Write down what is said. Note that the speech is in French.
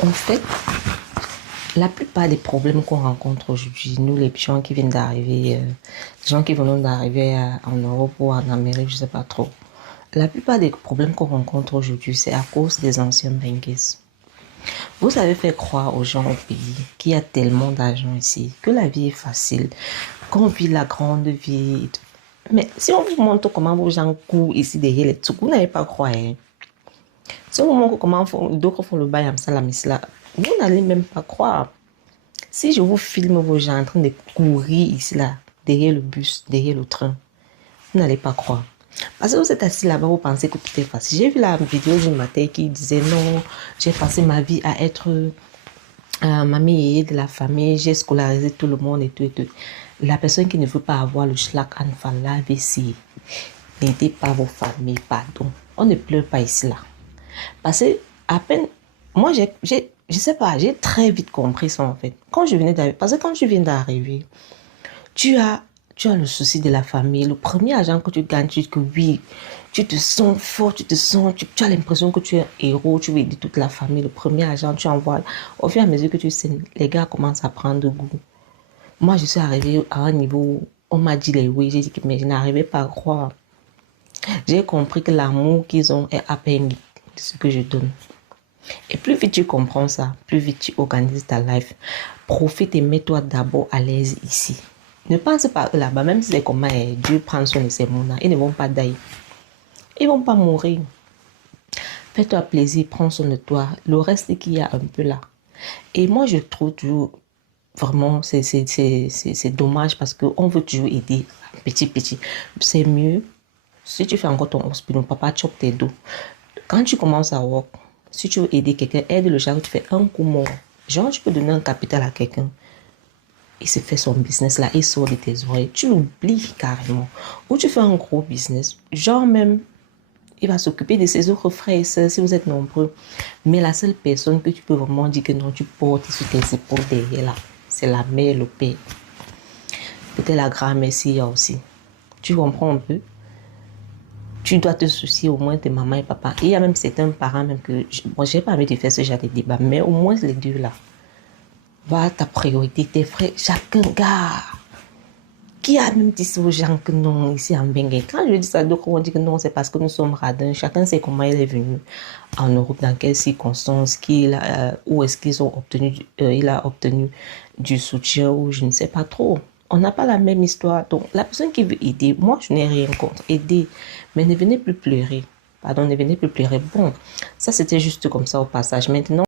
En fait, la plupart des problèmes qu'on rencontre aujourd'hui, nous les gens qui viennent d'arriver, les gens qui viennent d'arriver en Europe ou en Amérique, je ne sais pas trop. La plupart des problèmes qu'on rencontre aujourd'hui, c'est à cause des anciens bankers. Vous avez fait croire aux gens au pays qu'il y a tellement d'argent ici, que la vie est facile, qu'on vit la grande vie. Mais si on vous montre comment vos gens courent ici derrière les trucs, vous n'allez pas croire. Hein. Si on vous montre comment d'autres font le bail à la là, vous n'allez même pas croire. Si je vous filme vos gens en train de courir ici, là, derrière le bus, derrière le train, vous n'allez pas croire. Parce que vous êtes assis là-bas, vous pensez que tout est facile. J'ai vu la vidéo d'une matin qui disait non, j'ai passé ma vie à être mamie de la famille, j'ai scolarisé tout le monde et tout et tout. La personne qui ne veut pas avoir le schlag enfant, la vessie, n'aidez pas vos familles, pardon. On ne pleure pas ici là. Parce que à peine, moi je sais pas, j'ai très vite compris ça en fait. Quand je venais d'arriver, parce que quand tu viens d'arriver, tu as le souci de la famille. Le premier argent que tu gagnes, tu dis que oui, tu te sens fort, tu as l'impression que tu es un héros, tu veux aider toute la famille. Le premier argent, tu envoies. Au fur et à mesure que tu sais, les gars commencent à prendre goût. Moi, je suis arrivée à un niveau où on m'a dit les oui, j'ai dit que mais je n'arrivais pas à croire. J'ai compris que l'amour qu'ils ont est à peine de ce que je donne. Et plus vite tu comprends ça, plus vite tu organises ta life. Profite et mets-toi d'abord à l'aise ici. Ne pense pas là-bas, même si c'est comment Dieu prend soin de ces mots-là, ils ne vont pas d'ailleurs. Ils ne vont pas mourir. Fais-toi plaisir, prends soin de toi. Le reste qu'il y a un peu là. Et moi, je trouve toujours, vraiment, c'est dommage parce qu'on veut toujours aider petit. C'est mieux si tu fais encore ton hospital, papa chope tes dos. Quand tu commences à work, si tu veux aider quelqu'un, aide le genre, tu fais un coup mort. Genre, tu peux donner un capital à quelqu'un. Il se fait son business là, il sort de tes oreilles. Tu l'oublies carrément. Ou tu fais un gros business. Genre même, il va s'occuper de ses autres frères et sœurs si vous êtes nombreux. Mais la seule personne que tu peux vraiment dire que non, tu portes sur tes épaules derrière là, c'est la mère, le père. Peut-être la grand-mère s'il y a aussi. Tu comprends un peu? Tu dois te soucier au moins de maman et papa. Et il y a même certains parents même que... Moi, j'ai pas envie de faire ce genre de débat, mais au moins les deux là. Va ta priorité, tes frères, chacun, gars. Qui a même dit aux gens que non, ici en Bengue. Quand je dis ça, d'autres vont dire que non, c'est parce que nous sommes radins. Chacun sait comment il est venu en Europe, dans quelles circonstances, où est-ce qu'ils ont obtenu, il a obtenu du soutien ou je ne sais pas trop. On n'a pas la même histoire. Donc, la personne qui veut aider, moi, je n'ai rien contre. Aider, mais ne venez plus pleurer. Pardon, ne venez plus pleurer. Bon, ça, c'était juste comme ça au passage. Maintenant,